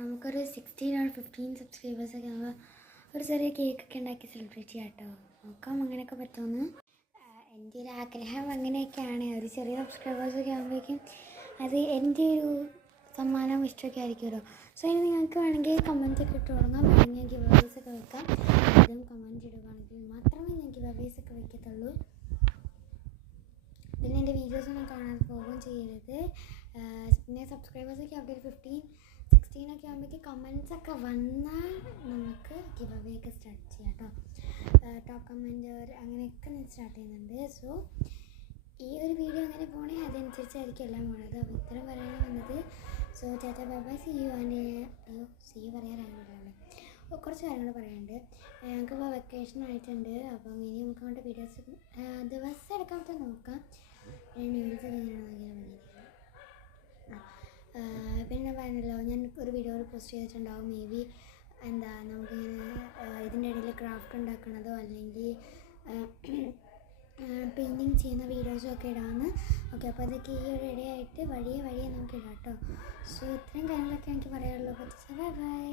നമുക്കൊരു 16 or 15 സബ്സ്ക്രൈബേഴ്സൊക്കെ ആകുമ്പോൾ ഒരു ചെറിയ കേക്കൊക്കെ ഉണ്ടാക്കി സെലിബ്രേറ്റ് ചെയ്യാം കേട്ടോ. നോക്കാം അങ്ങനെയൊക്കെ പറ്റുമെന്ന്. എൻ്റെ ഒരു ആഗ്രഹം അങ്ങനെയൊക്കെയാണ്. ഒരു ചെറിയ സബ്സ്ക്രൈബേഴ്സൊക്കെ ആകുമ്പോഴേക്കും അത് എൻ്റെ ഒരു സമ്മാനം ഇഷ്ടമൊക്കെ ആയിരിക്കുമല്ലോ. സോ ഇനി നിങ്ങൾക്ക് വേണമെങ്കിൽ കമൻറ്റൊക്കെ ഇട്ട് തുടങ്ങാം. വേണമെങ്കിൽ ഗിവ് അവേസൊക്കെ വെക്കാം. ആദ്യം കമൻറ്റ് ഇടുകയാണെങ്കിൽ മാത്രമേ ഞാൻ ഗിവ് അവേസൊക്കെ വെക്കത്തുള്ളൂ. പിന്നെ എൻ്റെ വീഡിയോസൊന്നും കാണാതെ പോവുകയും ചെയ്യരുത്. പിന്നെ സബ്സ്ക്രൈബേഴ്സൊക്കെ അവിടെ ഒരു 15-16 ഒക്കെ ആകുമ്പോഴേക്കും കമൻസൊക്കെ വന്നാൽ നമുക്ക് ഗിവ് അവേ ഒക്കെ സ്റ്റാർട്ട് ചെയ്യാം കേട്ടോ. ടോപ്പ് കമൻറ്റർ അങ്ങനെയൊക്കെ ഞാൻ സ്റ്റാർട്ട് ചെയ്യുന്നുണ്ട്. സോ ഈ ഒരു വീഡിയോ അങ്ങനെ പോകണേ അതനുസരിച്ചായിരിക്കും എല്ലാം പോണത്. അപ്പോൾ ഇത്രയും പറയാനാണ് വന്നത്. So tata bye bye, see you. See you പറയാറായില്ലേ, കുറച്ച് കാര്യങ്ങൾ പറയാനുണ്ട്. ഞങ്ങൾക്കിപ്പോൾ വെക്കേഷൻ ആയിട്ടുണ്ട്. അപ്പം ഇനി നമുക്ക് അങ്ങോട്ട് വീഡിയോസ് ദിവസം എടുക്കാത്ത നോക്കാം. ന്യൂസ് പിന്നെ പറഞ്ഞല്ലോ, ഞാൻ ഒരു വീഡിയോ പോസ്റ്റ് ചെയ്തിട്ടുണ്ടാവും. മേ ബി നമുക്കിങ്ങനെ ഇതിൻ്റെ ഇടയിൽ ക്രാഫ്റ്റ് ഉണ്ടാക്കണതോ അല്ലെങ്കിൽ പെയിൻറ്റിങ് ചെയ്യുന്ന വീഡിയോസും ഒക്കെ ഇടാമെന്ന്. ഓക്കെ, അപ്പോൾ അതൊക്കെ ഈ ഒരു ഇടയായിട്ട് വഴിയെ നമുക്ക് ഇടാം കേട്ടോ. സോ ഇത്രയും കാര്യങ്ങളൊക്കെ എനിക്ക് പറയാനുള്ളൂ. Bye bye.